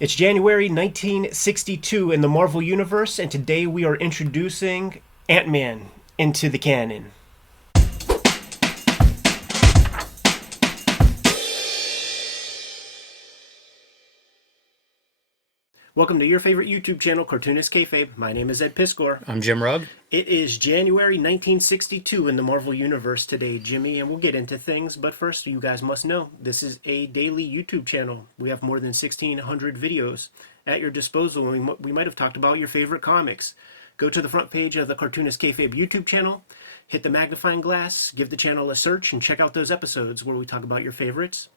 It's January 1962 in the Marvel Universe, and today we are introducing Ant-Man into the canon. Welcome to your favorite YouTube channel, Cartoonist Kayfabe. My name is Ed Piscor. I'm Jim Rugg. It is January 1962 in the Marvel Universe today, Jimmy, and we'll get into things. But first, you guys must know, this is a daily YouTube channel. We have more than 1,600 videos at your disposal. We might have talked about your favorite comics. Go to the front page of the Cartoonist Kayfabe YouTube channel, hit the magnifying glass, give the channel a search, and check out those episodes where we talk about your favorites.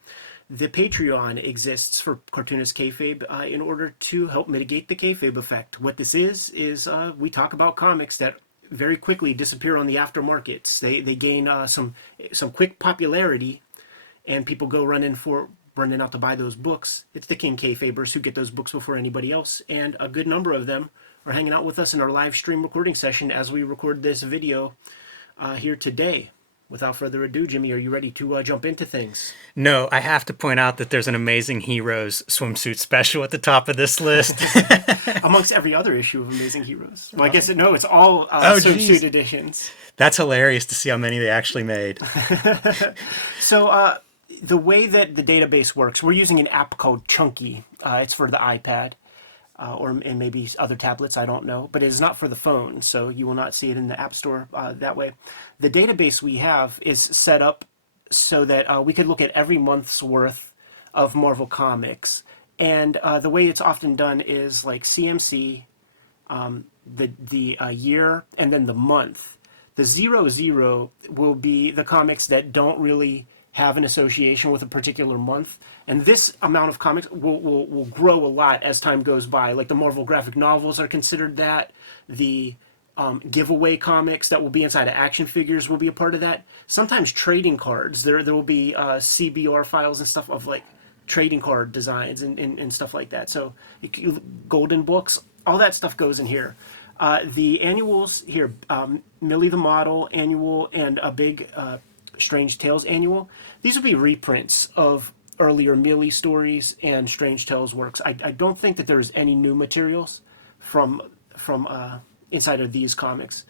The Patreon exists for Cartoonist Kayfabe in order to help mitigate the kayfabe effect. What this is we talk about comics that very quickly disappear on the aftermarkets. They gain some quick popularity, and people go running out to buy those books. It's the King Kayfabers who get those books before anybody else, and a good number of them are hanging out with us in our live stream recording session as we record this video here today. Without further ado, Jimmy, are you ready to jump into things? No, I have to point out that there's an Amazing Heroes swimsuit special at the top of this list. Amongst every other issue of Amazing Heroes. Well, I guess it's all swimsuit editions. That's hilarious to see how many they actually made. So the way that the database works, we're using an app called Chunky. It's for the iPad. And maybe other tablets, I don't know. But it is not for the phone, so you will not see it in the App Store that way. The database we have is set up so that we could look at every month's worth of Marvel Comics. And the way it's often done is like CMC, the year, and then the month. The 00 will be the comics that don't really have an association with a particular month, and this amount of comics will grow a lot as time goes by. Like the Marvel graphic novels are considered that. The giveaway comics that will be inside of action figures will be a part of that. Sometimes trading cards. There will be CBR files and stuff of like trading card designs and stuff like that. So golden books, all that stuff goes in here. The annuals here, Millie the Model annual and a big Strange Tales annual. These will be reprints of earlier Millie stories and Strange Tales works. I don't think that there's any new materials from inside of these comics.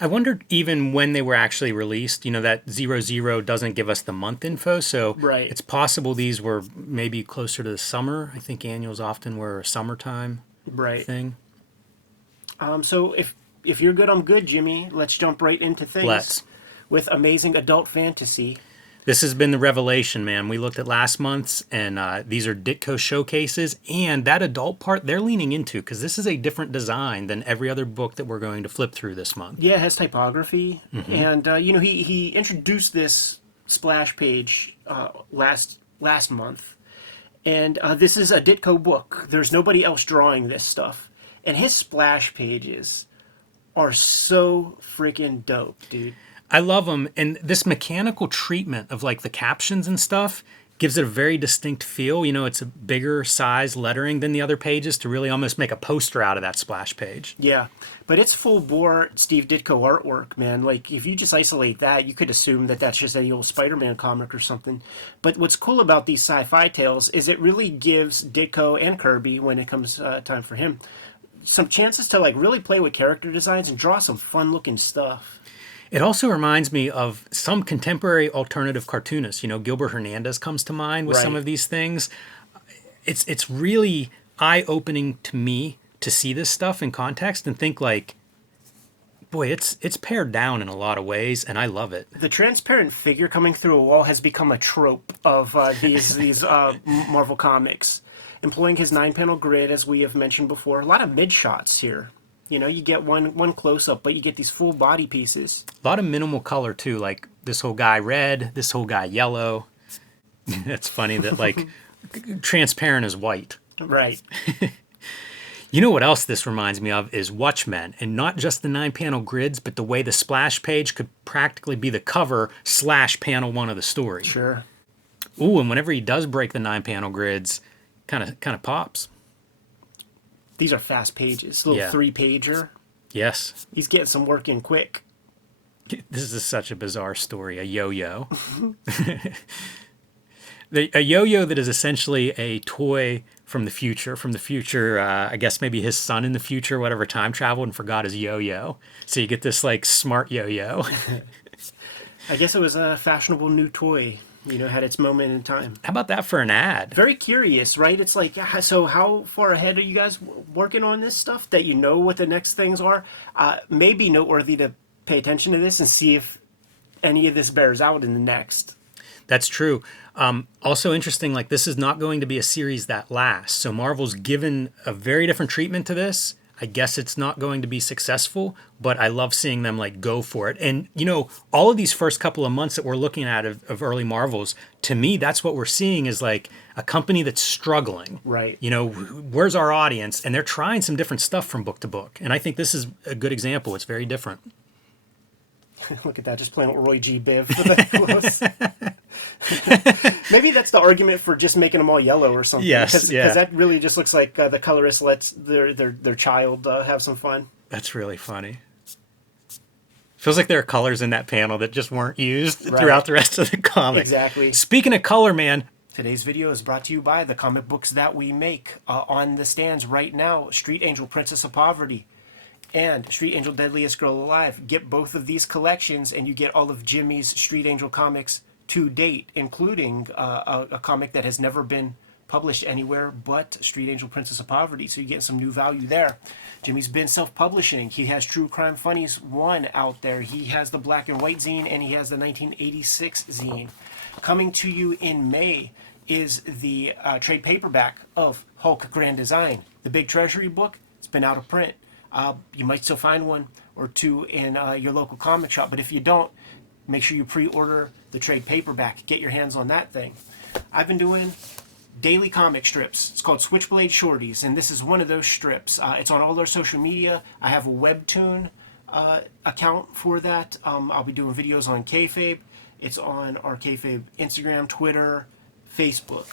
I wondered even when they were actually released. You know, that 00 doesn't give us the month info, so right. It's possible these were maybe closer to the summer. I think annuals often were a summertime thing. So if you're good, I'm good, Jimmy. Let's jump right into things. Let's. With Amazing Adult Fantasy. This has been the revelation, man. We looked at last month's, and these are Ditko showcases, and that adult part they're leaning into, because this is a different design than every other book that we're going to flip through this month. Yeah, it has typography, and he introduced this splash page last month, and this is a Ditko book. There's nobody else drawing this stuff, and his splash pages are so freaking dope, dude. I love them, and this mechanical treatment of like the captions and stuff gives it a very distinct feel. You know, it's a bigger size lettering than the other pages to really almost make a poster out of that splash page. Yeah, but it's full bore Steve Ditko artwork, man. Like if you just isolate that, you could assume that that's just any old Spider-Man comic or something. But what's cool about these sci-fi tales is it really gives Ditko and Kirby, when it comes time for him, some chances to like really play with character designs and draw some fun looking stuff. It also reminds me of some contemporary alternative cartoonists. You know, Gilbert Hernandez comes to mind with some of these things. It's really eye-opening to me to see this stuff in context and think like, boy, it's pared down in a lot of ways, and I love it. The transparent figure coming through a wall has become a trope of these Marvel comics. Employing his 9-panel grid, as we have mentioned before, a lot of mid-shots here. You know, you get one close-up, but you get these full body pieces. A lot of minimal color, too, like this whole guy red, this whole guy yellow. It's funny that, like, transparent is white. Right. You know what else this reminds me of is Watchmen, and not just the 9-panel grids, but the way the splash page could practically be the cover / panel 1 of the story. Sure. Ooh, and whenever he does break the 9-panel grids, kind of pops. These are fast pages. Little 3-pager. Yes. He's getting some work in quick. This is such a bizarre story. A yo-yo. A yo-yo that is essentially a toy from the future. I guess maybe his son in the future, whatever, time traveled and forgot his yo-yo. So you get this like smart yo-yo. I guess it was a fashionable new toy. Had its moment in time. How about that for an ad? Very curious, right? It's like, so how far ahead are you guys working on this stuff that you know what the next things are? Maybe noteworthy to pay attention to this and see if any of this bears out in the next. That's true. Also interesting, like this is not going to be a series that lasts. So Marvel's given a very different treatment to this. I guess it's not going to be successful, but I love seeing them like go for it. And, all of these first couple of months that we're looking at of early Marvels, to me, that's what we're seeing is like a company that's struggling. Right. Where's our audience? And they're trying some different stuff from book to book. And I think this is a good example. It's very different. Look at that, just playing with Roy G. Biv for the close. Maybe that's the argument for just making them all yellow or something. Yes, because that really just looks like the colorist lets their child have some fun. That's really funny. Feels like there are colors in that panel that just weren't used Right. throughout the rest of the comic. Exactly. Speaking of color, man. Today's video is brought to you by the comic books that we make. On the stands right now, Street Angel, Princess of Poverty, and Street Angel, Deadliest Girl Alive. Get both of these collections and you get all of Jimmy's Street Angel comics to date, including a comic that has never been published anywhere but Street Angel, Princess of Poverty. So you get some new value there. Jimmy's been self-publishing. He has True Crime Funnies 1 out there. He has the Black and White zine, and he has the 1986 zine. Coming to you in May is the trade paperback of Hulk Grand Design. The Big Treasury book, it's been out of print. You might still find one or two in your local comic shop, but if you don't, make sure you pre-order the trade paperback. Get your hands on that thing. I've been doing daily comic strips. It's called Switchblade Shorties, and this is one of those strips. It's on all our social media. I have a Webtoon account for that. I'll be doing videos on Kayfabe. It's on our Kayfabe Instagram, Twitter, Facebook.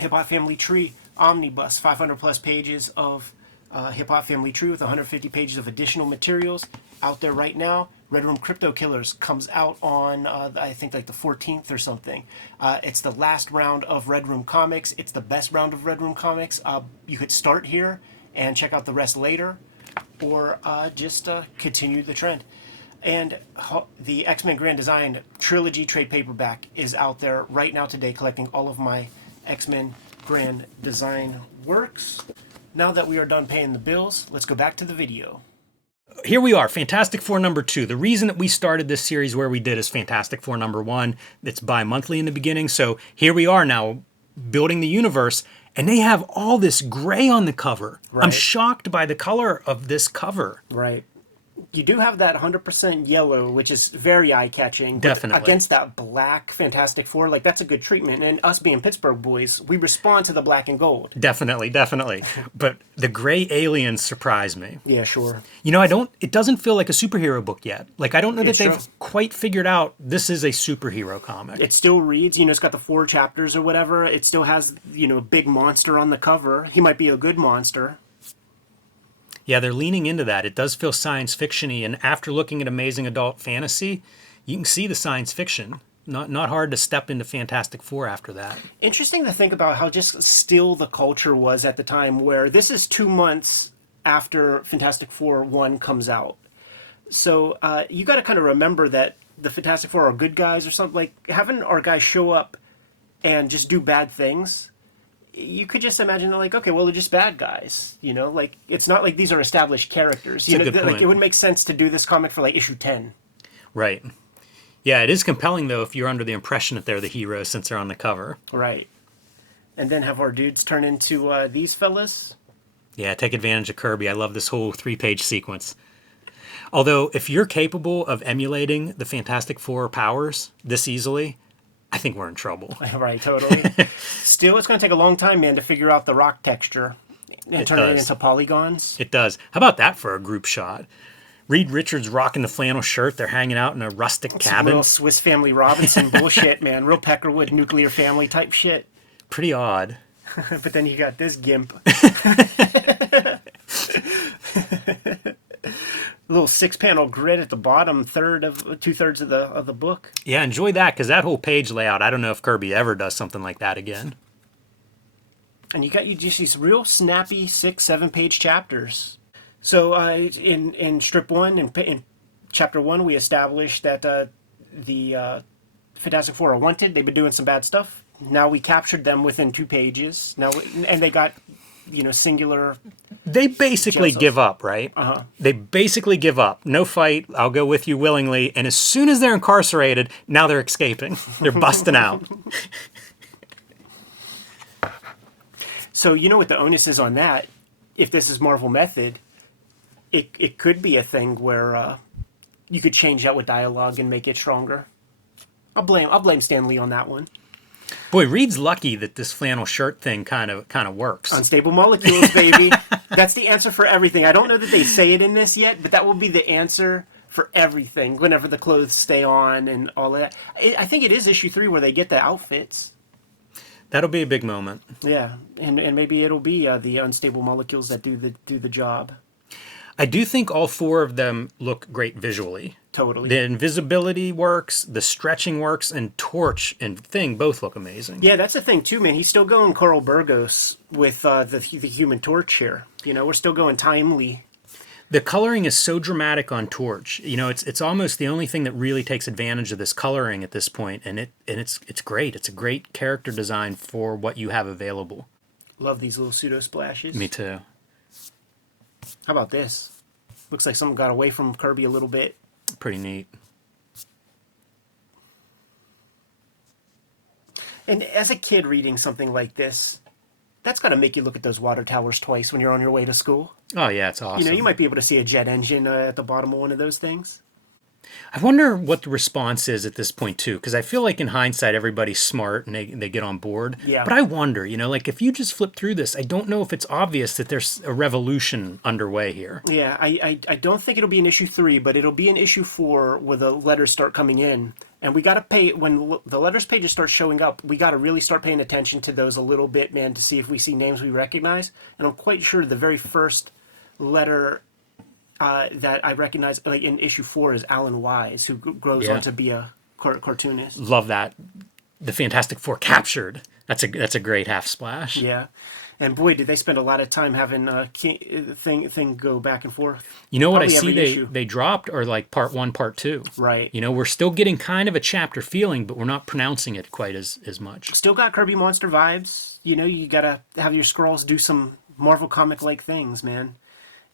Hip Hop Family Tree Omnibus, 500 plus pages of Hip Hop Family Tree with 150 pages of additional materials out there right now. Red Room Crypto Killers comes out on, I think, like the 14th or something. It's the last round of Red Room Comics. It's the best round of Red Room Comics. You could start here and check out the rest later, or just continue the trend. And the X-Men Grand Design Trilogy trade paperback is out there right now today, collecting all of my X-Men Grand Design works. Now that we are done paying the bills, let's go back to the video. Here we are, Fantastic Four #2. The reason that we started this series where we did is Fantastic Four #1. It's bi-monthly in the beginning. So here we are now building the universe, and they have all this gray on the cover. Right. I'm shocked by the color of this cover. Right. You do have that 100% yellow, which is very eye-catching. Definitely. Against that black Fantastic Four, like, that's a good treatment. And us being Pittsburgh boys, we respond to the black and gold. Definitely. But the gray aliens surprise me. Yeah, sure. It doesn't feel like a superhero book yet. Like, I don't know that Sure. they've quite figured out this is a superhero comic. It still reads, it's got the 4 chapters or whatever. It still has, a big monster on the cover. He might be a good monster. Yeah, they're leaning into that. It does feel science fiction-y, and after looking at Amazing Adult Fantasy, you can see the science fiction. Not hard to step into Fantastic Four after that. Interesting to think about how just still the culture was at the time, where this is 2 months after Fantastic Four 1 comes out. So you got to kind of remember that the Fantastic Four are good guys or something. Like, having our guys show up and just do bad things, you could just imagine, like, okay, well, they're just bad guys, like, it's not like these are established characters. That's a good point. Like, it would make sense to do this comic for like issue 10. Right. Yeah, it is compelling though if you're under the impression that they're the heroes since they're on the cover. Right. And then have our dudes turn into these fellas. Yeah, take advantage of Kirby. I love this whole 3-page sequence. Although, if you're capable of emulating the Fantastic Four powers this easily, I think we're in trouble. Right, totally. Still, it's going to take a long time, man, to figure out the rock texture and turn it into polygons. It does. How about that for a group shot? Reed Richards rocking the flannel shirt. They're hanging out in a rustic cabin. Real Swiss Family Robinson bullshit, man. Real Peckerwood nuclear family type shit. Pretty odd. But then you got this gimp. Little 6-panel grid at the bottom, 2/3 of the book. Yeah, enjoy that, because that whole page layout, I don't know if Kirby ever does something like that again. And you just these real snappy 6-7 page chapters. So in strip one, in chapter one, we established that the Fantastic Four are wanted. They've been doing some bad stuff. Now we captured them within 2 pages. And they got, singular. They basically give up, right? They basically give up. No fight. I'll go with you willingly. And as soon as they're incarcerated, now they're escaping. They're busting out. So you know what the onus is on that? If this is Marvel method, it could be a thing where you could change that with dialogue and make it stronger. I'll blame Stan Lee on that one. Boy, Reed's lucky that this flannel shirt thing kind of works. Unstable molecules, baby. That's the answer for everything. I don't know that they say it in this yet, but that will be the answer for everything whenever the clothes stay on and all of that. I think it is issue 3 where they get the outfits. That'll be a big moment. Yeah, and maybe it'll be the unstable molecules that do the job. I do think all 4 of them look great visually. Totally. The invisibility works, the stretching works, and Torch and Thing both look amazing. Yeah, that's the thing too, man. He's still going Carl Burgos with the Human Torch here. We're still going timely. The coloring is so dramatic on Torch. It's almost the only thing that really takes advantage of this coloring at this point, and it's great. It's a great character design for what you have available. Love these little pseudo splashes. Me too. How about this? Looks like something got away from Kirby a little bit. Pretty neat. And as a kid reading something like this, that's got to make you look at those water towers twice when you're on your way to school. Oh, yeah, it's awesome. You might be able to see a jet engine at the bottom of one of those things. I wonder what the response is at this point, too, because I feel like in hindsight, everybody's smart and they get on board. Yeah. But I wonder, if you just flip through this, I don't know if it's obvious that there's a revolution underway here. Yeah, I don't think it'll be in issue 3, but it'll be in issue 4 where the letters start coming in. And we got to pay, when the letters pages start showing up, we got to really start paying attention to those a little bit, man, to see if we see names we recognize. And I'm quite sure the very first letter that I recognize, like in issue 4, is Alan Wise, who grows on to be a cartoonist. Love that. The Fantastic Four captured. That's a great half splash. Yeah. And boy, did they spend a lot of time having thing go back and forth. You know what Probably I see every they dropped are like part 1, part 2. Right. We're still getting kind of a chapter feeling, but we're not pronouncing it quite as much. Still got Kirby Monster vibes. You got to have your scrolls do some Marvel comic-like things, man.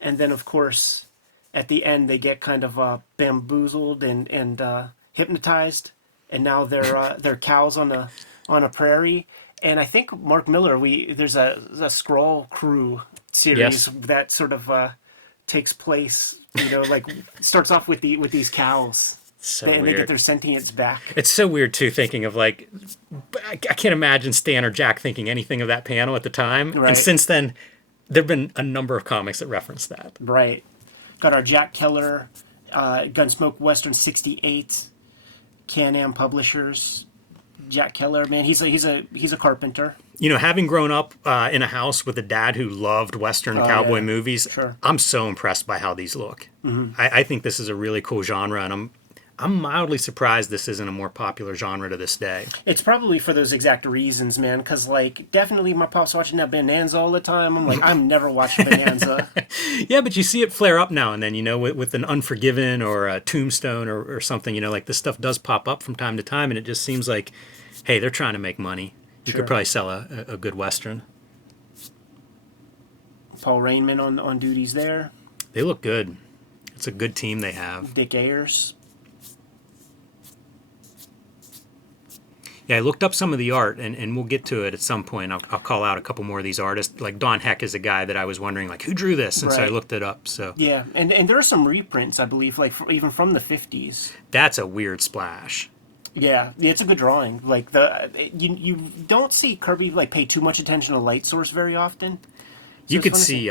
And then, of course, at the end, they get kind of bamboozled and hypnotized, and now they're cows on a prairie. And I think Mark Miller, there's a Skrull Crew series that sort of takes place. Like starts off with these cows. And they get their sentience back. It's so weird too, thinking of I can't imagine Stan or Jack thinking anything of that panel at the time. Right. And since then, there've been a number of comics that reference that. Right. Got our Jack Keller, Gunsmoke Western 68, Can-Am Publishers. Jack Keller, man, he's a carpenter. Having grown up in a house with a dad who loved Western cowboy movies, sure. I'm so impressed by how these look. Mm-hmm. I think this is a really cool genre, and I'm mildly surprised this isn't a more popular genre to this day. It's probably for those exact reasons, man, because, definitely my pop's watching that Bonanza all the time. I'm like, I'm never watching Bonanza. Yeah, but you see it flare up now and then, with an Unforgiven or a Tombstone or something, this stuff does pop up from time to time, and it just seems like, hey, they're trying to make money. You could probably sell a good Western. Paul Rainman on duties there. They look good. It's a good team they have. Dick Ayers. Yeah, I looked up some of the art, and we'll get to it at some point. I'll call out a couple more of these artists. Like Don Heck is a guy that I was wondering, who drew this? And so I looked it up. So yeah, and there are some reprints, I believe, even from the 50s. That's a weird splash. Yeah, it's a good drawing. You don't see Kirby pay too much attention to light source very often. So you could see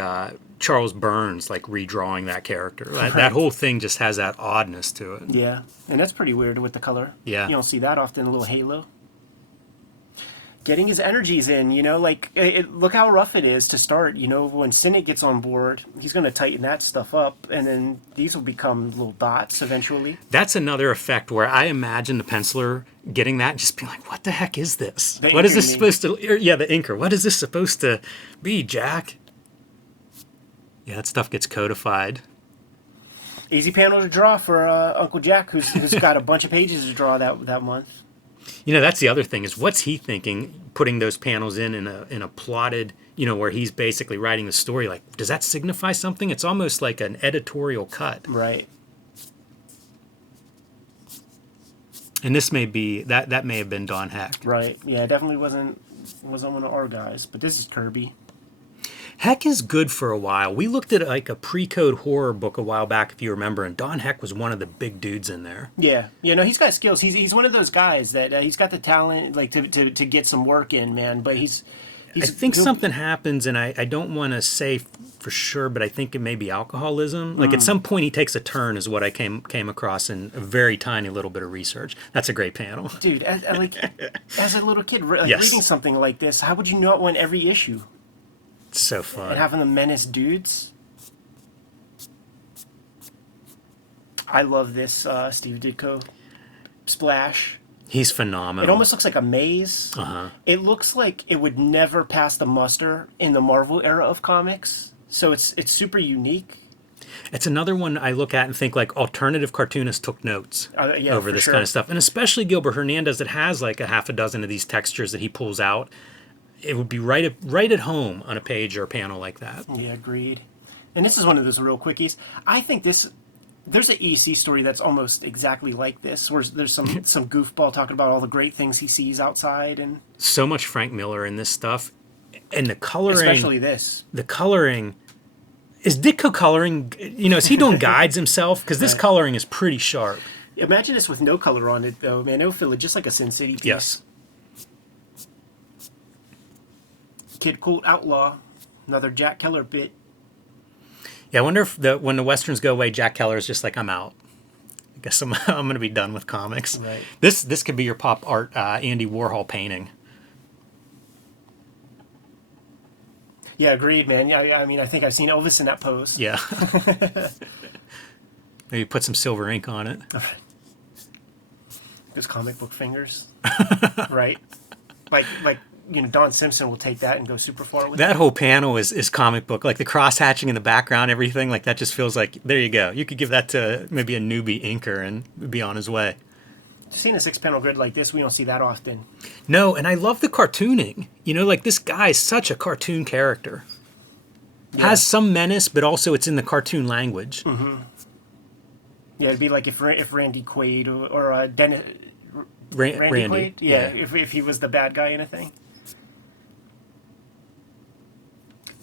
Charles Burns redrawing that character. That whole thing just has that oddness to it. Yeah, and that's pretty weird with the color. Yeah, you don't see that often. A little halo. getting his energies in, like look how rough it is to start. When Cynic gets on board, he's going to tighten that stuff up, and then these will become little dots eventually. That's another effect where I imagine the penciler getting that and just being like, what the heck is this? The What is inker, this you supposed to, yeah, the inker. What is this supposed to be, Jack? Yeah, that stuff gets codified. Easy panel to draw for Uncle Jack, who's got a bunch of pages to draw that month. That's the other thing is what's he thinking, putting those panels in a plotted, where he's basically writing the story. Like, does that signify something? It's almost like an editorial cut. Right. And this may be, that may have been Don Heck. Right. Yeah, it definitely wasn't one of our guys, but this is Kirby. Heck is good for a while. We looked at like a pre-code horror book a while back, if you remember, and Don Heck was one of the big dudes in there. Yeah, no, he's got skills. He's one of those guys that he's got the talent, like to get some work in, man. But he's I think something happens, and I don't want to say for sure, but I think it may be alcoholism. Like at some point, he takes a turn, is what I came across in a very tiny little bit of research. That's a great panel, dude. As a little kid, Yes. reading something like this, how would you not want every issue? It's so fun. And having the menace dudes. I love this Steve Ditko splash. He's phenomenal. It almost looks like a maze. It looks like it would never pass the muster in the Marvel era of comics. So it's super unique. It's another one I look at and think like alternative cartoonists took notes over this kind of stuff. And especially Gilbert Hernandez that has like a half a dozen of these textures that he pulls out. It would be right at home on a page or a panel like that. Yeah, agreed. And this is one of those real quickies. I think there's an EC story that's almost exactly like this, where there's some goofball talking about all the great things he sees outside, and so much Frank Miller in this stuff, and the coloring, especially this. The coloring is Ditko coloring. Is he doing guides himself? Because this coloring is pretty sharp. Imagine this with no color on it, though, man. It'll feel just like a Sin City piece. Yes. Kid Colt Outlaw, another Jack Keller bit. Yeah, I wonder if when the westerns go away, Jack Keller is just like, I'm out. I guess I'm going to be done with comics. Right. This could be your pop art Andy Warhol painting. Yeah, agreed, man. I mean, I think I've seen Elvis in that pose. Yeah. Maybe put some silver ink on it. Those comic book fingers. Right? Like Don Simpson will take that and go super far with that it. Whole panel is comic book, like the cross hatching in the background, everything like that just feels like, there you go. You could give that to maybe a newbie inker and be on his way. Seeing a 6-panel grid like this, we don't see that often. No, and I love the cartooning. Like this guy is such a cartoon character. Yeah. Has some menace, but also it's in the cartoon language. Mm-hmm. Yeah, it'd be like if Randy Quaid or Dennis... Randy Quaid? Yeah. If he was the bad guy in a thing.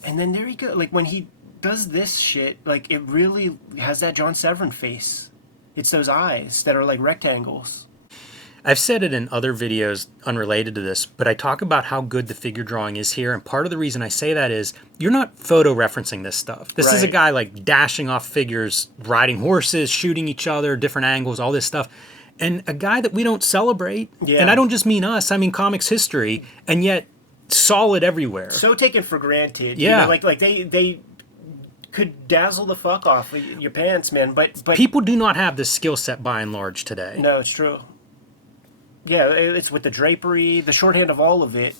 And then there you go. Like, when he does this shit, like, it really has that John Severin face. It's those eyes that are like rectangles. I've said it in other videos unrelated to this, but I talk about how good the figure drawing is here. And part of the reason I say that is you're not photo referencing this stuff. This is a guy like dashing off figures, riding horses, shooting each other, different angles, all this stuff. And a guy that we don't celebrate. Yeah. And I don't just mean us, I mean comics history. And yet solid everywhere. So taken for granted. Yeah. Like they could dazzle the fuck off your pants, man. But people do not have this skill set by and large today. No, it's true. Yeah, it's with the drapery, the shorthand of all of it.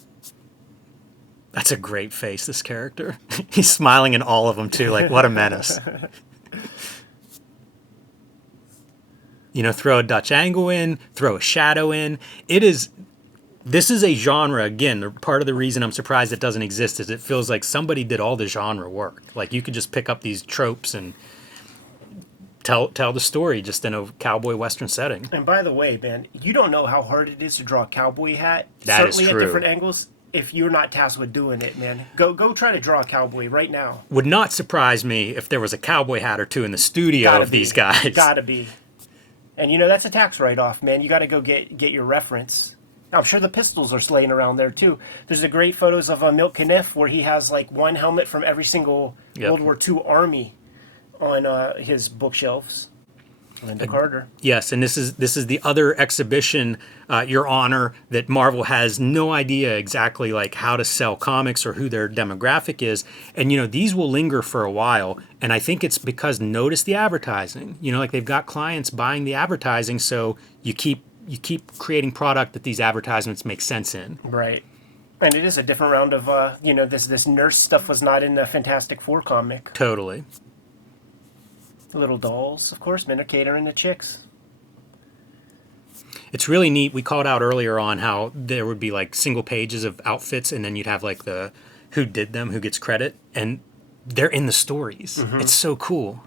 That's a great face, this character. He's smiling in all of them, too. Like, what a menace. Throw a Dutch angle in, throw a shadow in. This is a genre, again, part of the reason I'm surprised it doesn't exist is it feels like somebody did all the genre work. Like, you could just pick up these tropes and tell the story just in a cowboy western setting. And by the way, man, you don't know how hard it is to draw a cowboy hat. That is certainly true. At different angles. If you're not tasked with doing it, man, go try to draw a cowboy right now. Would not surprise me if there was a cowboy hat or two in the studio of these guys. Gotta be. And that's a tax write-off, man. You got to go get your reference. I'm sure the pistols are laying around there too. There's a great photos of Milt Kniff where he has like one helmet from every single World War II army on his bookshelves. Linda Carter. Yes, and this is the other exhibition, Your Honor, that Marvel has no idea exactly like how to sell comics or who their demographic is, and these will linger for a while, and I think it's because notice the advertising, like they've got clients buying the advertising, so you keep creating product that these advertisements make sense in. Right. And it is a different round of this nurse stuff was not in the Fantastic Four comic. Totally. Little dolls, of course, men are catering to chicks. It's really neat. We called out earlier on how there would be like single pages of outfits, and then you'd have like the who did them, who gets credit, and they're in the stories. Mm-hmm. It's so cool.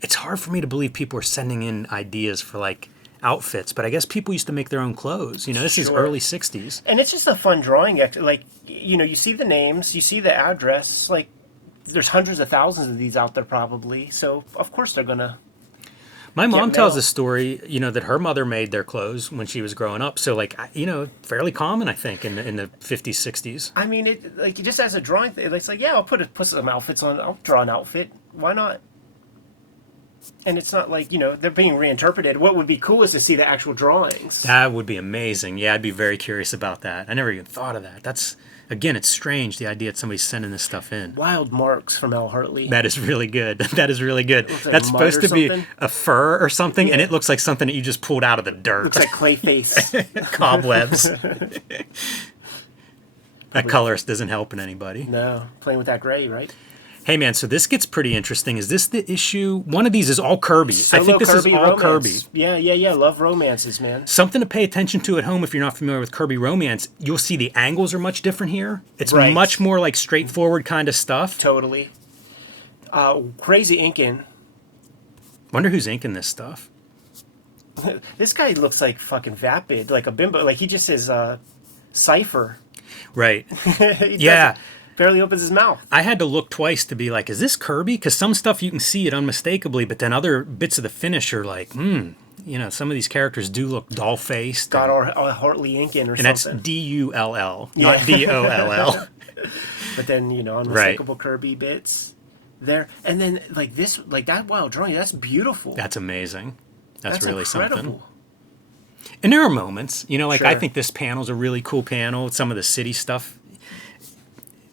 It's hard for me to believe people are sending in ideas for like outfits, but I guess people used to make their own clothes. This is early 60s. And it's just a fun drawing. Like, you see the names, you see the address, like, there's hundreds of thousands of these out there probably, so of course they're gonna. My mom tells a story, that her mother made their clothes when she was growing up. So like, fairly common, I think, in the 50s, 60s. I mean, it like just as a drawing thing, it's like, yeah, I'll put some outfits on. I'll draw an outfit. Why not? And it's not like they're being reinterpreted. What would be cool is to see the actual drawings. That would be amazing. Yeah, I'd be very curious about that. I never even thought of that. That's. Again, it's strange, the idea that somebody's sending this stuff in. Wild Marks from Al Hartley. That is really good. That is really good. Like that's supposed to be a fur or something, yeah. And it looks like something that you just pulled out of the dirt. Looks like Kayfabe. Cobwebs. That colorist isn't helping anybody. No, playing with that gray, right? Hey, man, so this gets pretty interesting. Is this the issue? One of these is all Kirby. Solo I think this Kirby is all romance. Kirby. Yeah. Love romances, man. Something to pay attention to at home if you're not familiar with Kirby romance. You'll see the angles are much different here. It's much more like straightforward kind of stuff. Totally. Crazy inking. Wonder who's inking this stuff. This guy looks like fucking vapid, like a bimbo. Like he just is Cypher. Right. Yeah. Barely opens his mouth. I had to look twice to be like, is this Kirby? Because some stuff you can see it unmistakably, but then other bits of the finish are like, some of these characters do look doll-faced. Got our Hartley inking or something. And that's D-U-L-L, not D-O-L-L. But then, unmistakable Kirby bits there. And then, like this, like that wild drawing, that's beautiful. That's amazing. That's really incredible. Something. And there are moments, Sure. I think this panel's a really cool panel. Some of the city stuff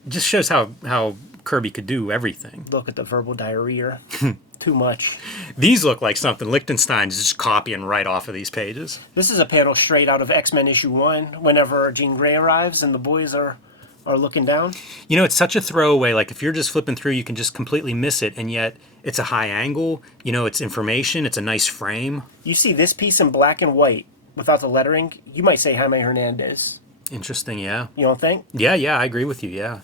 just shows how Kirby could do everything. Look at the verbal diarrhea. Too much. These look like something Lichtenstein's just copying right off of these pages. This is a panel straight out of X-Men issue 1, whenever Jean Grey arrives and the boys are looking down. It's such a throwaway. Like, if you're just flipping through, you can just completely miss it, and yet it's a high angle. It's information. It's a nice frame. You see this piece in black and white without the lettering, you might say Jaime Hernandez. Interesting, yeah. You don't think? Yeah, I agree with you, yeah.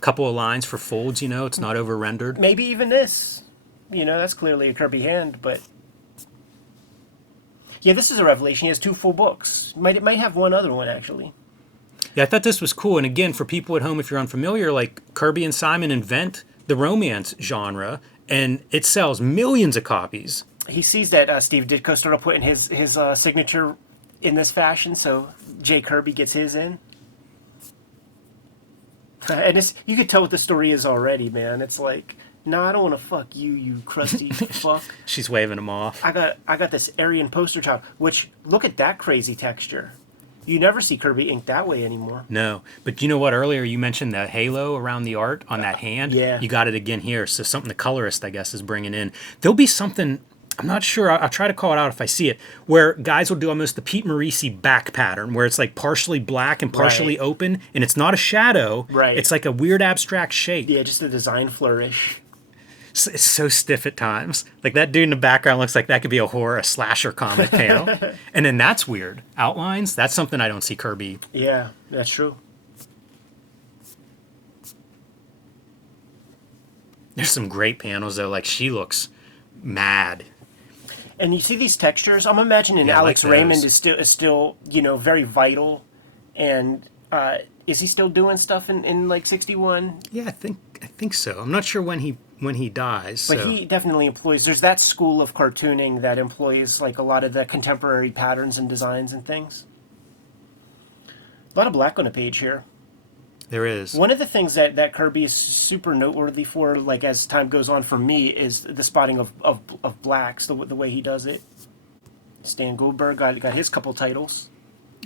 Couple of lines for folds, it's not over-rendered. Maybe even this. That's clearly a Kirby hand, but... Yeah, this is a revelation. He has 2 full books. It might have one other one, actually. Yeah, I thought this was cool. And again, for people at home, if you're unfamiliar, like Kirby and Simon invent the romance genre, and it sells millions of copies. He sees that Steve Ditko started putting his signature in this fashion, so J. Kirby gets his in. And you could tell what the story is already, man. It's like, no, I don't want to fuck you, you crusty fuck. She's waving him off. I got this Aryan poster child, which, look at that crazy texture. You never see Kirby inked that way anymore. No, but you know what? Earlier you mentioned the halo around the art on that hand. Yeah. You got it again here. So something the colorist, I guess, is bringing in. There'll be something, I'm not sure, I'll try to call it out if I see it, where guys will do almost the Pete Morisi back pattern, where it's like partially black and partially open, and it's not a shadow. Right. It's like a weird abstract shape. Yeah, just a design flourish. It's so stiff at times. Like that dude in the background looks like that could be a slasher comic panel. And then that's weird. Outlines, that's something I don't see Kirby. Yeah, that's true. There's some great panels though, like she looks mad. And you see these textures. I'm imagining Alex Raymond is still very vital. And is he still doing stuff in like 61? Yeah, I think so. I'm not sure when he dies. But so. he definitely employs. There's that school of cartooning that employs like a lot of the contemporary patterns and designs and things. A lot of black on the page here. There is. One of the things that Kirby is super noteworthy for, like as time goes on for me, is the spotting of blacks, the way he does it. Stan Goldberg got his couple titles.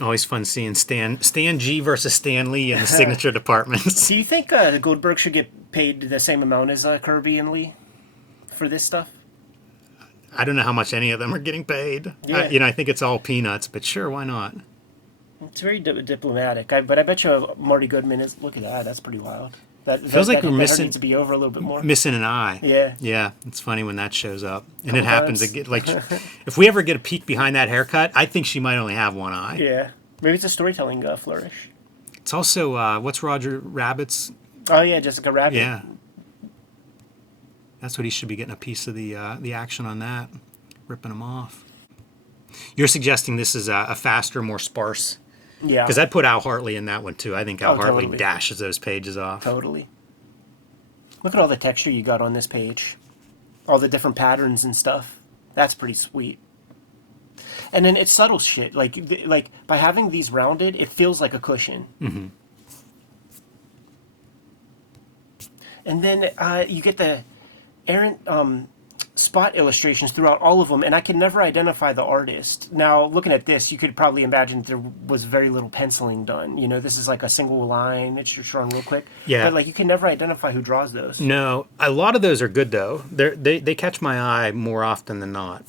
Always fun seeing Stan G versus Stan Lee in the signature departments. Do you think Goldberg should get paid the same amount as Kirby and Lee for this stuff? I don't know how much any of them are getting paid. Yeah. I think it's all peanuts, but sure, why not? It's very diplomatic. But I bet you Marty Goodman is. Look at that. That's pretty wild. Feels like we're missing. Needs to be over a little bit more. Missing an eye. Yeah. Yeah, it's funny when that shows up, and Couple it happens times. again. Like, if we ever get a peek behind that haircut, I think she might only have one eye. Yeah. Maybe it's a storytelling flourish. It's also what's Roger Rabbit's? Oh yeah, Jessica Rabbit. Yeah, that's what he should be getting a piece of the action on that, ripping them off. You're suggesting this is a faster, more sparse. Yeah. Because I'd put Al Hartley in that one too. I think Al Hartley totally. dashes those pages off. Totally. Look at all the texture you got on this page. All the different patterns and stuff. That's pretty sweet. And then it's subtle shit. Like by having these rounded, it feels like a cushion. Mm-hmm. And then you get the errant spot illustrations throughout all of them, and I can never identify the artist. Now, looking at this, you could probably imagine there was very little penciling done. This is like a single line. It's just drawn real quick. Yeah. But you can never identify who draws those. No, a lot of those are good though. They catch my eye more often than not.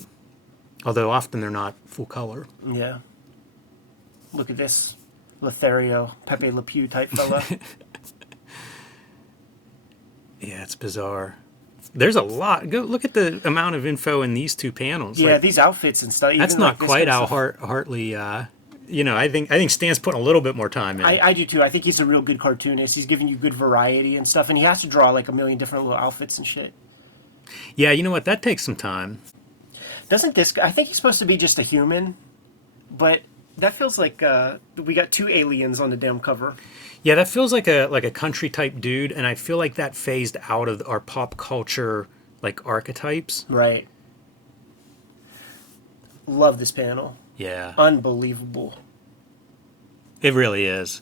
Although often they're not full color. Yeah. Look at this. Lothario, Pepe Le Pew type fella. Yeah, it's bizarre. There's a lot. Go look at the amount of info in these two panels. Yeah, Like, these outfits and stuff. that's even not this quite kind Al of stuff. Hartley. I think Stan's putting a little bit more time in. I do too. I think he's a real good cartoonist. He's giving you good variety and stuff, and he has to draw like a million different little outfits and shit. Yeah, you know what? That takes some time. Doesn't this guy? I think he's supposed to be just a human, but that feels like we got two aliens on the damn cover. Yeah, that feels like a country type dude, and I feel like that phased out of our pop culture like archetypes. Right. Love this panel. Yeah, Unbelievable. it really is.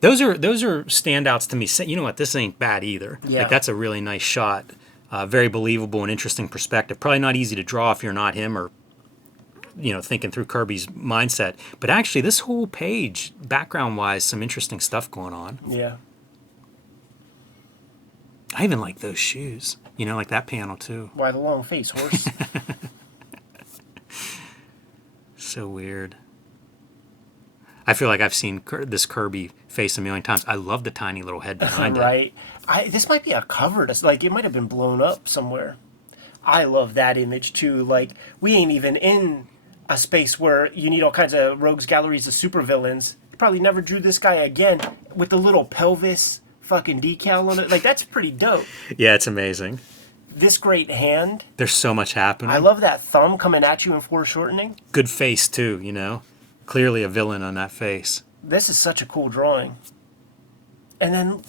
Those are standouts to me. You know what? This ain't bad either. Yeah. Like that's a really nice shot. Very believable and interesting perspective. Probably not easy to draw if you're not him or thinking through Kirby's mindset. But actually, this whole page, background-wise, some interesting stuff going on. Yeah. I even like those shoes. Like that panel too. Why the long face, horse? So weird. I feel like I've seen this Kirby face a million times. I love the tiny little head behind it. Right. This might be a cover. It might have been blown up somewhere. I love that image too. Like, we ain't even in a space where you need all kinds of rogues galleries of supervillains. Probably never drew this guy again with the little pelvis fucking decal on it. Like, that's pretty dope. Yeah, it's amazing. This great hand. There's so much happening. I love that thumb coming at you in foreshortening. Good face too, Clearly a villain on that face. This is such a cool drawing. And then,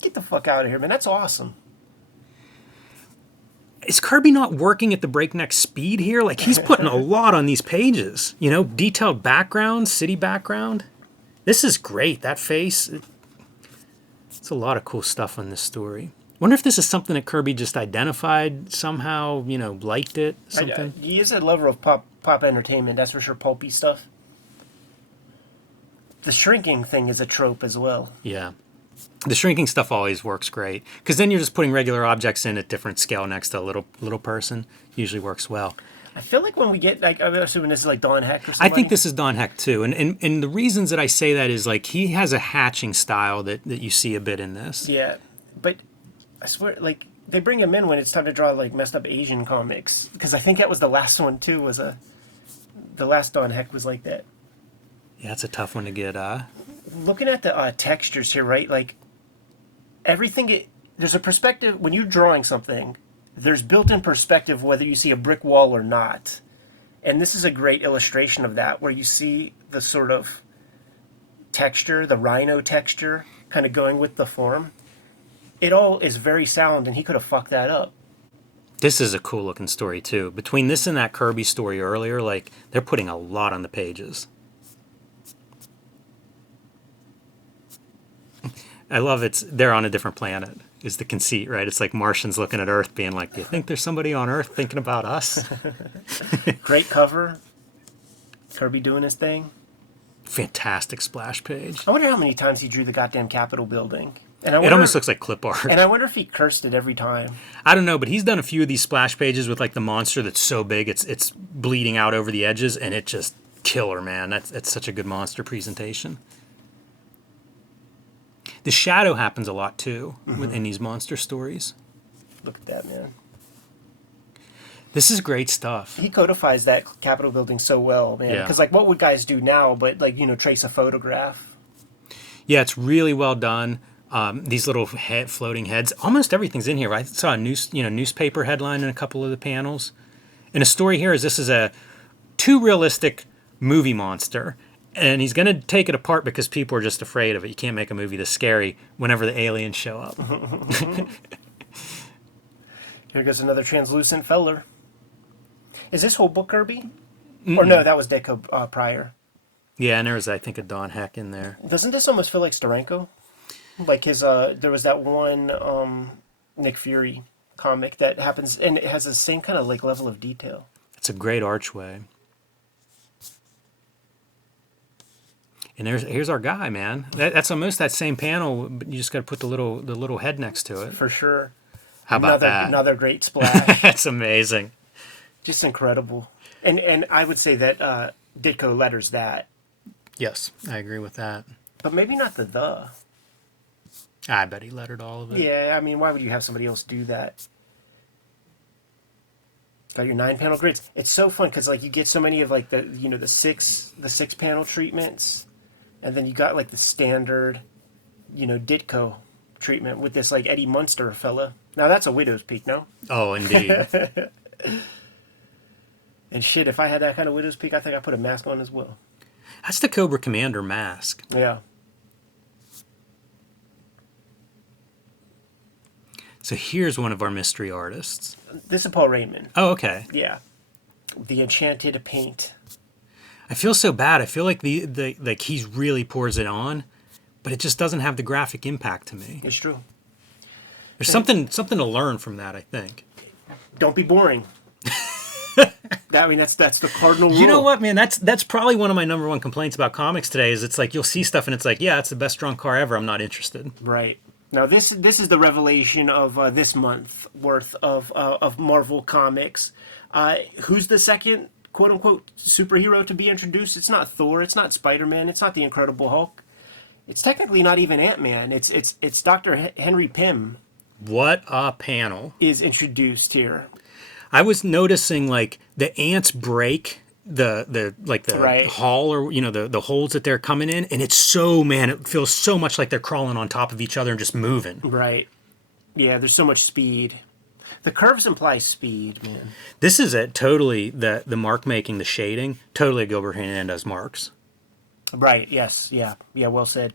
get the fuck out of here, man. That's awesome. Is Kirby not working at the breakneck speed here? Like, he's putting a lot on these pages. Detailed background, city background. This is great. That face. It's a lot of cool stuff on this story. Wonder if this is something that Kirby just identified somehow, liked it, something. He is a lover of pop entertainment, that's for sure, pulpy stuff. The shrinking thing is a trope as well. Yeah. The shrinking stuff always works great. Because then you're just putting regular objects in at different scale next to a little person. Usually works well. I feel like when we get, I'm assuming this is like Don Heck or something. I think this is Don Heck too. And the reasons that I say that is like he has a hatching style that you see a bit in this. Yeah, but I swear, like, they bring him in when it's time to draw like messed up Asian comics. Because I think that was the last one too, the last Don Heck was like that. Yeah, it's a tough one to get. Looking at the textures here, right? Like, everything, there's a perspective, when you're drawing something, there's built-in perspective whether you see a brick wall or not. And this is a great illustration of that, where you see the sort of texture, the rhino texture, kind of going with the form. It all is very sound, and he could have fucked that up. This is a cool looking story too. Between this and that Kirby story earlier, like, they're putting a lot on the pages. I love they're on a different planet is the conceit, right? It's like Martians looking at Earth being like, do you think there's somebody on Earth thinking about us? Great cover. Kirby doing his thing. Fantastic splash page. I wonder how many times he drew the goddamn Capitol building. And It almost looks like clip art. And I wonder if he cursed it every time. I don't know, but he's done a few of these splash pages with like the monster that's so big it's bleeding out over the edges, and it just killer, man. That's such a good monster presentation. The shadow happens a lot too in these monster stories. Look at that, man. This is great stuff. He codifies that Capitol building so well, man. Yeah. Because like, what would guys do now? But like, trace a photograph. Yeah, it's really well done. These little floating heads, almost everything's in here. I saw a newspaper headline in a couple of the panels. And a story here is this is a too realistic movie monster, and he's going to take it apart because people are just afraid of it. You can't make a movie this scary whenever the aliens show up. Here goes another translucent feller. Is this whole book Kirby? Or no, that was Ditko prior. Yeah, and there was, I think, a Don Heck in there. Doesn't this almost feel like Steranko? Like his, there was that one Nick Fury comic that happens, and it has the same kind of like level of detail. It's a great archway. And here's our guy, man. That's almost that same panel, but you just got to put the little head next to it. For sure. How about that? Another great splash. That's amazing. Just incredible. And I would say that Ditko letters that. Yes, I agree with that. But maybe not the. I bet he lettered all of it. Yeah, I mean, why would you have somebody else do that? Got your 9-panel grids. It's so fun because like you get so many of like the six panel treatments, and then you got like the standard, Ditko treatment with this like Eddie Munster fella. Now that's a widow's peak, no? Oh, indeed. And shit, if I had that kind of widow's peak, I think I'd put a mask on as well. That's the Cobra Commander mask. Yeah. So here's one of our mystery artists. This is Paul Raymond. Oh, okay. Yeah. The Enchanted Paint. I feel so bad. I feel like like he's really pours it on, but it just doesn't have the graphic impact to me. It's true. There's something to learn from that, I think. Don't be boring. That's the cardinal rule. You know what, man? That's probably one of my number one complaints about comics today is it's like you'll see stuff and it's like, yeah, it's the best drawn car ever. I'm not interested. Right. Now this is the revelation of this month worth of Marvel Comics. Who's the second quote unquote superhero to be introduced? It's not Thor. It's not Spider-Man. It's not the Incredible Hulk. It's technically not even Ant-Man. It's Dr. Henry Pym. What a panel Is introduced here. I was noticing like the ants break the Right. hull or the holes that they're coming in, and it's so, man, it feels so much like they're crawling on top of each other and just moving. Right. Yeah, there's so much speed. The curves imply speed, man. This is it, totally the mark making, the shading, totally Gilbert Hernandez marks. Right, yes, yeah, well said.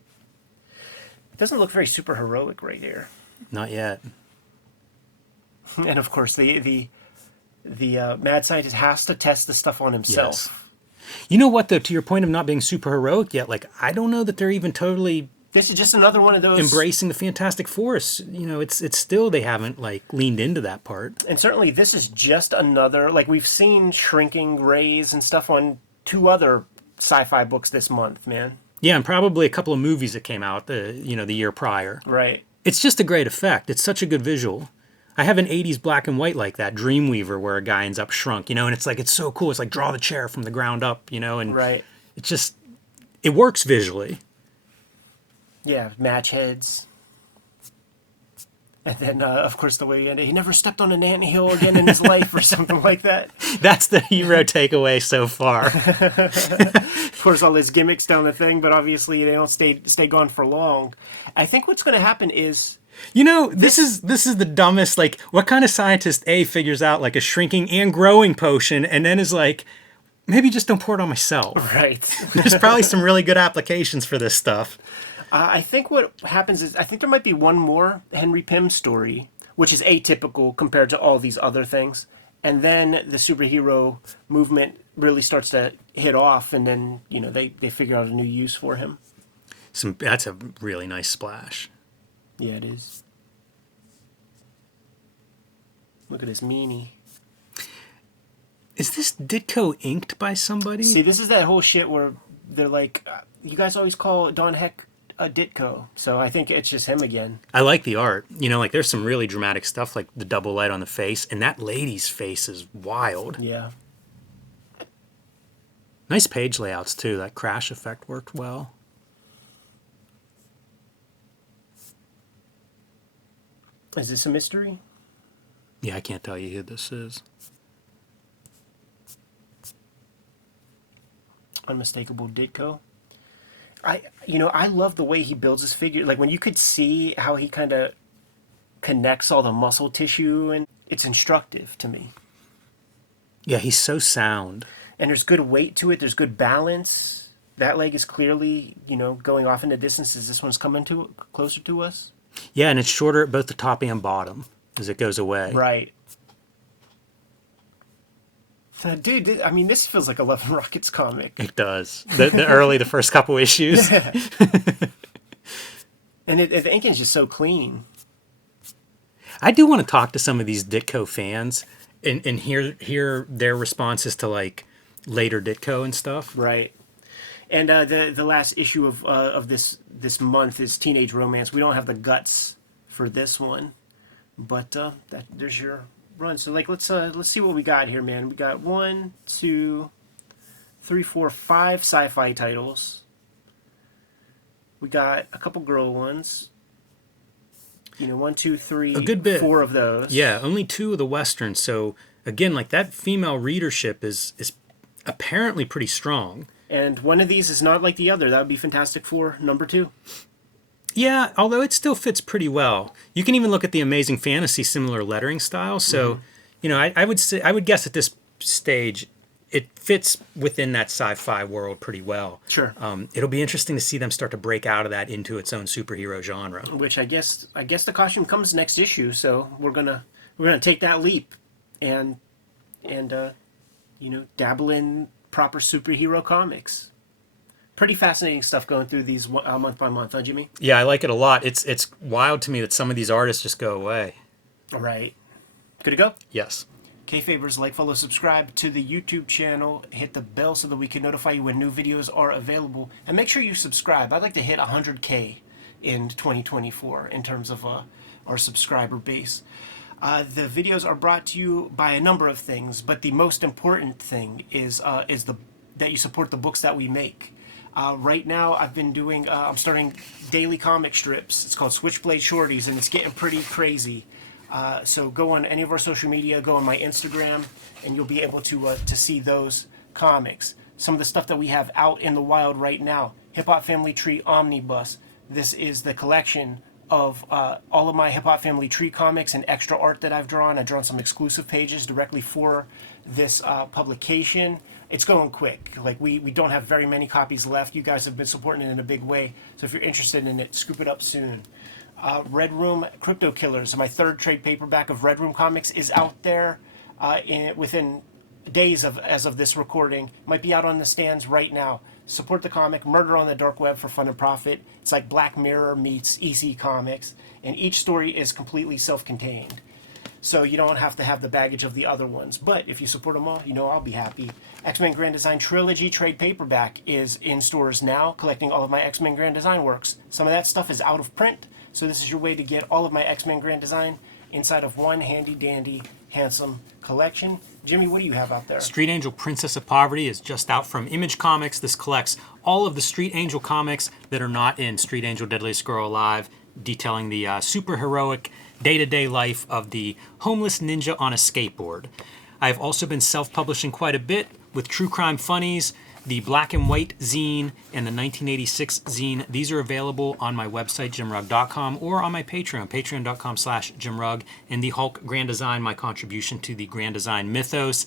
It doesn't look very super heroic right here. Not yet. And of course the mad scientist has to test the stuff on himself. Yes. You know what, though, to your point of not being super heroic yet, like, I don't know that they're even totally This is just another one of those embracing the Fantastic Force. It's still, they haven't, like, leaned into that part. And certainly this is just another, like, we've seen shrinking rays and stuff on 2 other sci-fi books this month, man. Yeah, and probably a couple of movies that came out the year prior. Right. It's just a great effect. It's such a good visual. I have an 80s black and white like that, Dreamweaver, where a guy ends up shrunk, and it's like, it's so cool. It's like draw the chair from the ground up, and Right. it works visually. Yeah, match heads. And then, of course, the way he never stepped on an anthill again in his life or something like that. That's the hero takeaway so far. Of course, all his gimmicks down the thing, but obviously they don't stay gone for long. I think what's going to happen is... This is the dumbest, like, what kind of scientist figures out like a shrinking and growing potion and then is like, maybe just don't pour it on myself. Right. There's probably some really good applications for this stuff. I think what happens is, I think there might be one more Henry Pym story, which is atypical compared to all these other things. And then the superhero movement really starts to hit off, and then, they figure out a new use for him. That's a really nice splash. Yeah, it is. Look at this meanie. Is this Ditko inked by somebody? See, this is that whole shit where they're like, you guys always call Don Heck a Ditko, so I think it's just him again. I like the art. You know, like there's some really dramatic stuff, like the double light on the face, and that lady's face is wild. Yeah. Nice page layouts too. That crash effect worked well. Is this a mystery? Yeah, I can't tell you who this is. Unmistakable Ditko. I love the way he builds his figure. Like when you could see how he kind of connects all the muscle tissue, and it's instructive to me. Yeah, he's so sound. And there's good weight to it. There's good balance. That leg is clearly, going off in the distance as this one's coming closer to us. Yeah, and it's shorter at both the top and bottom as it goes away. Right. Dude, this feels like a Love and Rockets comic. It does. The first couple issues. Yeah. And the inking's just so clean. I do want to talk to some of these Ditko fans and hear their responses to like later Ditko and stuff. Right. And the last issue of this month is Teenage Romance. We don't have the guts for this one, but there's your run. So let's see what we got here, man. We got 1, 2, 3, 4, 5 sci-fi titles. We got a couple girl ones. 1, 2, 3, a good bit. 4 of those. Yeah, only 2 of the westerns. So again, like that female readership is apparently pretty strong. And one of these is not like the other. That would be Fantastic Four #2. Yeah, although it still fits pretty well. You can even look at the Amazing Fantasy similar lettering style. So, I would guess at this stage, it fits within that sci-fi world pretty well. Sure. It'll be interesting to see them start to break out of that into its own superhero genre. Which I guess the costume comes next issue. So we're gonna take that leap, and dabble in proper superhero comics. Pretty fascinating stuff going through these month by month, huh, Jimmy? Yeah, I like it a lot. It's wild to me that some of these artists just go away. All right. Good to go? Yes. Kayfabers, like, follow, subscribe to the YouTube channel. Hit the bell so that we can notify you when new videos are available. And make sure you subscribe. I'd like to hit 100K in 2024 in terms of our subscriber base. The videos are brought to you by a number of things, but the most important thing is that you support the books that we make. Right now, I've been doing, I'm starting daily comic strips. It's called Switchblade Shorties, and it's getting pretty crazy. So go on any of our social media, go on my Instagram, and you'll be able to see those comics. Some of the stuff that we have out in the wild right now, Hip Hop Family Tree Omnibus. This is the collection of all of my Hip Hop Family Tree comics and extra art that I've drawn. I've drawn some exclusive pages directly for this publication. It's going quick. Like we don't have very many copies left. You guys have been supporting it in a big way. So if you're interested in it, scoop it up soon. Red Room Crypto Killers, my 3rd trade paperback of Red Room comics, is out there within days as of this recording. Might be out on the stands right now. Support the comic, Murder on the Dark Web for fun and profit. It's like Black Mirror meets EC Comics, and each story is completely self-contained. So you don't have to have the baggage of the other ones. But if you support them all, I'll be happy. X-Men Grand Design Trilogy trade paperback is in stores now, collecting all of my X-Men Grand Design works. Some of that stuff is out of print, so this is your way to get all of my X-Men Grand Design inside of one handy-dandy, handsome collection. Jimmy, what do you have out there? Street Angel Princess of Poverty is just out from Image Comics. This collects all of the Street Angel comics that are not in Street Angel Deadliest Girl Alive, detailing the super heroic day-to-day life of the homeless ninja on a skateboard. I've also been self-publishing quite a bit with True Crime Funnies, the Black and White zine, and the 1986 zine. These are available on my website, jimrugg.com, or on my Patreon, patreon.com/jimrugg, and the Hulk Grand Design, my contribution to the Grand Design mythos.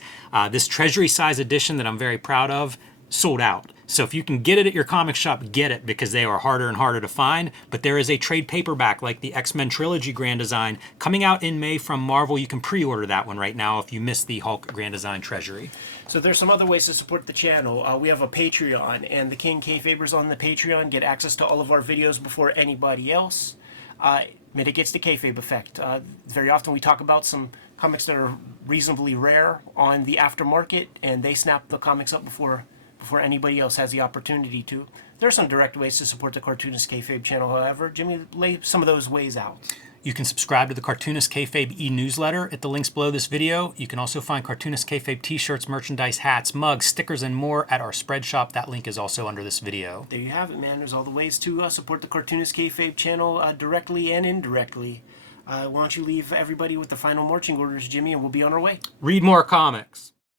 This treasury size edition that I'm very proud of, sold out. So if you can get it at your comic shop, get it, because they are harder and harder to find. But there is a trade paperback like the X-Men Trilogy Grand Design coming out in May from Marvel. You can pre-order that one right now if you missed the Hulk Grand Design Treasury. So there's some other ways to support the channel. We have a Patreon, and the King Kayfabers on the Patreon get access to all of our videos before anybody else. mitigates the kayfabe effect. Very often we talk about some comics that are reasonably rare on the aftermarket, and they snap the comics up before anybody else has the opportunity to. There are some direct ways to support the Cartoonist Kayfabe channel, however. Jimmy, lay some of those ways out. You can subscribe to the Cartoonist Kayfabe e-newsletter at the links below this video. You can also find Cartoonist Kayfabe t-shirts, merchandise, hats, mugs, stickers, and more at our spread shop. That link is also under this video. There you have it, man. There's all the ways to support the Cartoonist Kayfabe channel directly and indirectly. Why don't you leave everybody with the final marching orders, Jimmy, and we'll be on our way. Read more comics.